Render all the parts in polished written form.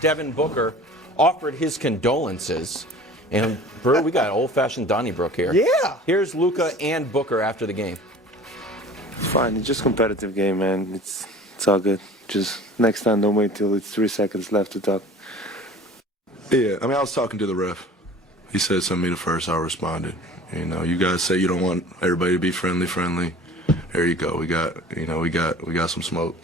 Devin Booker offered his condolences. And, Brew, we got old-fashioned Donnybrook here. Yeah. Here's Luka and Booker after the game. It's fine. It's just a competitive game, man. It's all good. Just next time, don't wait till it's 3 seconds left to talk. Yeah, I mean, I was talking to the ref. He said something to me the first. I responded. You know, you guys say you don't want everybody to be friendly. There you go. We got some smoke.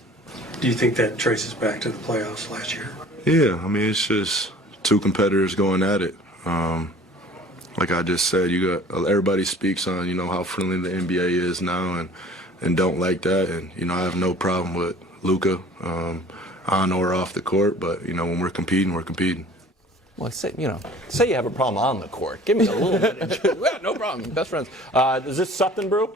Do you think that traces back to the playoffs last year? Yeah, I mean, it's just two competitors going at it. Like I just said, everybody speaks on how friendly the NBA is now, and don't like that. And I have no problem with Luka on or off the court, but when we're competing, we're competing. Well, say you have a problem on the court. Give me a little bit. Yeah, no problem. Best friends. Is this something, Brew?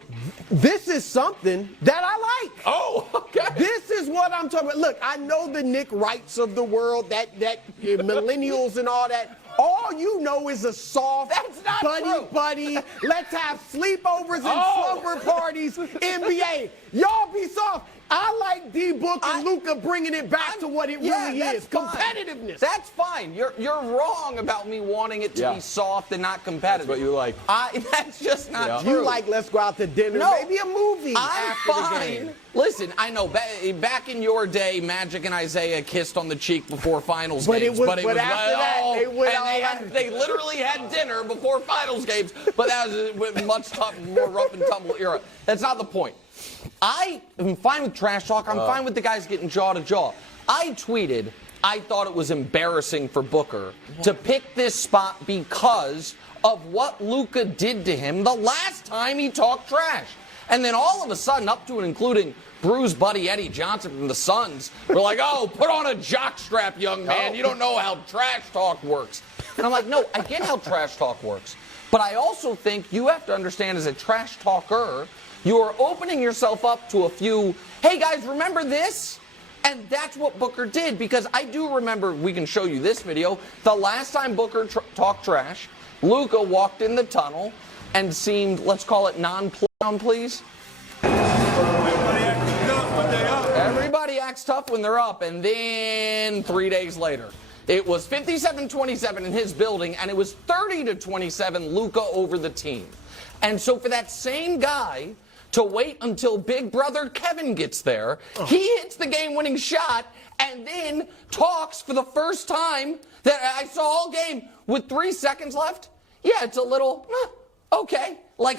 This is something that I like. Oh, okay. This is what I'm talking about. Look, I know the Nick Wrights of the world, that millennials and all that. All you know is a soft, buddy. Let's have sleepovers and slumber parties. NBA, y'all be soft. I like D-Book and Luka bringing it back to what it really is. Fine. Competitiveness. That's fine. You're wrong about me wanting it to be soft and not competitive. That's what you like. That's just not true. You like, let's go out to dinner, maybe a movie after the game. Listen, I know back in your day, Magic and Isaiah kissed on the cheek before finals games. But after that, they went they literally had dinner before finals games. But that was a much more rough and tumble era. That's not the point. I am fine with trash talk. I'm fine with the guys getting jaw to jaw. I tweeted I thought it was embarrassing for Booker to pick this spot because of what Luka did to him the last time he talked trash. And then all of a sudden, up to and including Brew's buddy Eddie Johnson from the Suns, were like, oh, put on a jockstrap, young man. You don't know how trash talk works. And I'm like, no, I get how trash talk works. But I also think you have to understand as a trash talker, you are opening yourself up to a few, hey, guys, remember this? And that's what Booker did, because I do remember, we can show you this video, the last time Booker talked trash, Luka walked in the tunnel and seemed, let's call it non-play, please. Everybody acts tough when they're up, and then 3 days later, it was 57-27 in his building, and it was 30-27 Luka over the team. And so for that same guy to wait until big brother Kevin gets there, he hits the game-winning shot, and then talks for the first time that I saw all game with 3 seconds left. Yeah, it's a little, okay. Like,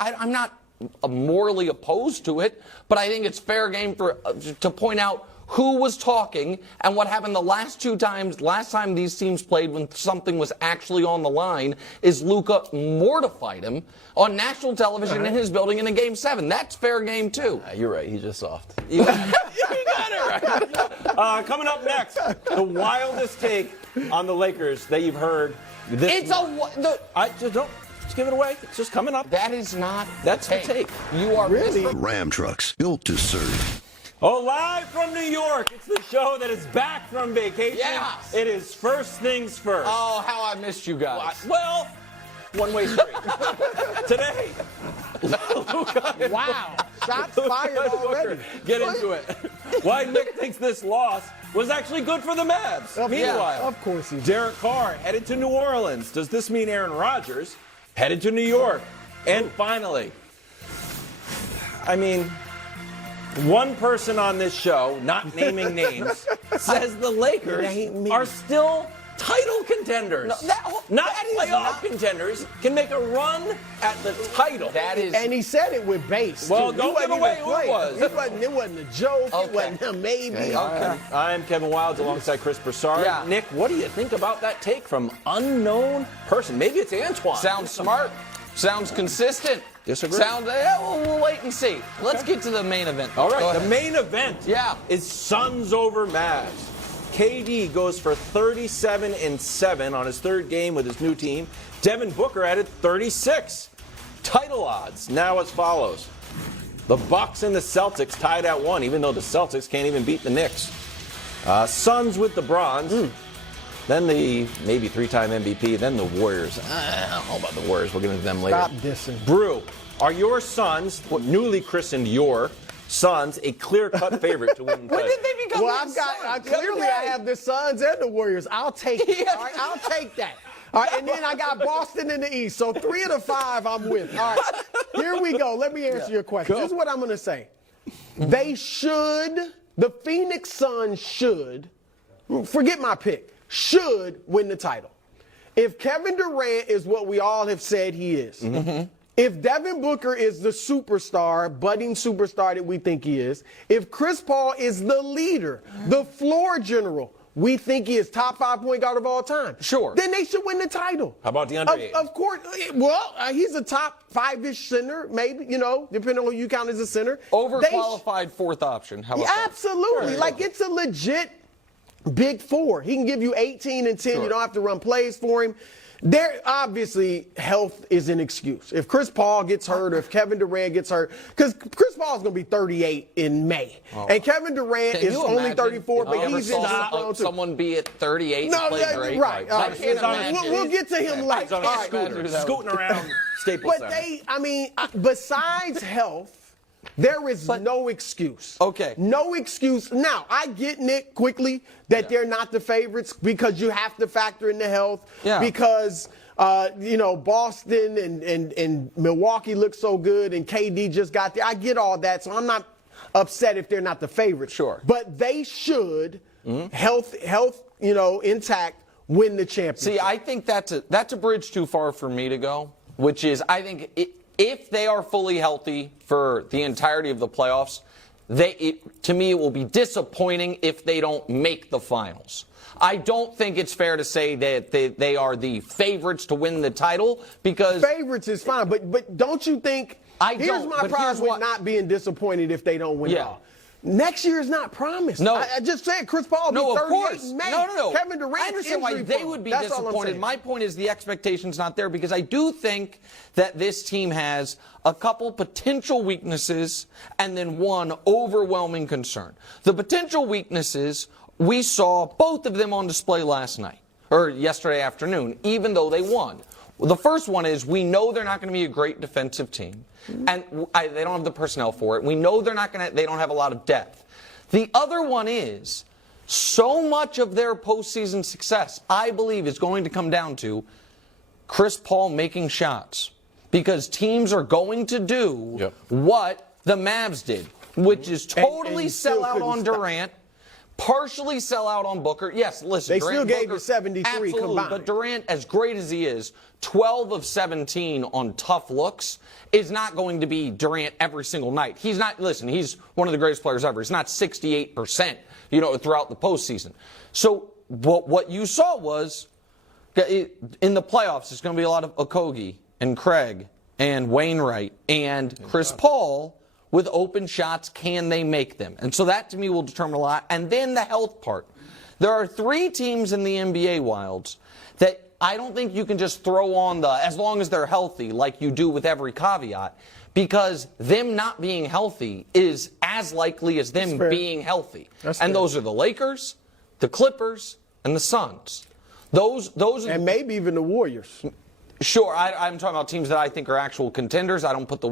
I'm not morally opposed to it, but I think it's fair game to point out who was talking and what happened the last time these teams played when something was actually on the line is Luka mortified him on national television in his building in a Game 7. That's fair game, too. You're right. He's just soft. You got it right. Coming up next, the wildest take on the Lakers that you've heard. Just give it away. It's just coming up. That is not That's the take. You are really Ram trucks built to serve. Oh, live from New York. It's the show that is back from vacation. Yes. It is First Things First. Oh, how I missed you guys. Well, one-way street. Today, Luka. Wow. Shots fired already. Get into it. Why Nick thinks this loss was actually good for the Mavs. Meanwhile, of course he did. Derek Carr headed to New Orleans. Does this mean Aaron Rodgers headed to New York? And finally, I mean, one person on this show, not naming names, says the Lakers are still title contenders. Not playoff contenders, can make a run at the title. And he said it with bass. Well, too. don't give away who it was. It wasn't a joke. It wasn't a maybe. Okay. I'm Kevin Wildes alongside Chris Broussard. Yeah. Nick, what do you think about that take from unknown person? Maybe it's Antoine. Sounds smart. Sounds consistent. Disagree? We'll wait and see. Let's get to the main event. All right, the main event Yeah. is Suns over Mavs. KD goes for 37-7 on his third game with his new team. Devin Booker added 36. Title odds now as follows. The Bucks and the Celtics tied at 1, even though the Celtics can't even beat the Knicks. Suns with the bronze. Then the maybe 3-time MVP. Then the Warriors. I don't know about the Warriors. We'll get into them later. Stop dissing. Brew, are your Suns, newly christened Suns a clear-cut favorite to win the When title. did they become Well, the I Suns? clearly I have the Suns and the Warriors. I'll take it. All right, I'll take that. All right, and then I got Boston in the East. So 3 of the 5 I'm with. All right, here we go. Let me answer your question. This is what I'm going to say. They should, the Phoenix Suns should, forget my pick, should win the title. If Kevin Durant is what we all have said he is, if Devin Booker is the superstar, budding superstar that we think he is, if Chris Paul is the leader, the floor general, we think he is top 5 point guard of all time. Sure. Then they should win the title. How about DeAndre Ayton? Of course. Well, he's a top 5-ish center, maybe, depending on who you count as a center. Overqualified fourth option. How about that? Absolutely. Like, it's a legit big 4. He can give you 18 and 10. Sure. You don't have to run plays for him. There, obviously, health is an excuse. If Chris Paul gets hurt or if Kevin Durant gets hurt, because Chris Paul's going to be 38 in May. And Kevin Durant Can is you only imagine 34, if you but ever he's in saw someone be at 38 and play great? right. I can't imagine. We'll get to him later. He's on All a right. scooter, scooting around Staples But Center. besides health, there is no excuse. Okay. No excuse. Now, I get, Nick, quickly, that they're not the favorites because you have to factor in the health. Yeah. Because, Boston and Milwaukee look so good and KD just got there. I get all that, so I'm not upset if they're not the favorites. Sure. But they should, health, intact, win the championship. See, I think that's a bridge too far for me to go, which is I think if they are fully healthy for the entirety of the playoffs, to me it will be disappointing if they don't make the finals. I don't think it's fair to say that they are the favorites to win the title because favorites is fine, but don't you think? Here's my problem with not being disappointed if they don't win it all. Next year is not promised. No. I just said Chris Paul No, be of 38 course. in May. No. Kevin Durant. I understand why they would be disappointed. My point is the expectation's not there because I do think that this team has a couple potential weaknesses and then one overwhelming concern. The potential weaknesses, we saw both of them on display last night or yesterday afternoon, even though they won. The first one is we know they're not going to be a great defensive team, and they don't have the personnel for it. We know they don't have a lot of depth. The other one is so much of their postseason success, I believe, is going to come down to Chris Paul making shots because teams are going to do what the Mavs did, which is totally sell out on Durant. Partially sell out on Booker. Yes, listen. They Durant, still gave Booker, you 73 absolutely, combined. But Durant, as great as he is, 12 of 17 on tough looks is not going to be Durant every single night. He's not, listen, he's one of the greatest players ever. He's not 68%, throughout the postseason. So what you saw was, in the playoffs, it's going to be a lot of Okogie and Craig and Wainwright and Chris Paul. With open shots, can they make them? And so that, to me, will determine a lot. And then the health part. There are 3 teams in the NBA Wilds that I don't think you can just throw on as long as they're healthy, like you do with every caveat, because them not being healthy is as likely as them being healthy. And those are the Lakers, the Clippers, and the Suns. Those are and maybe even the Warriors. Sure, I'm talking about teams that I think are actual contenders. I don't put the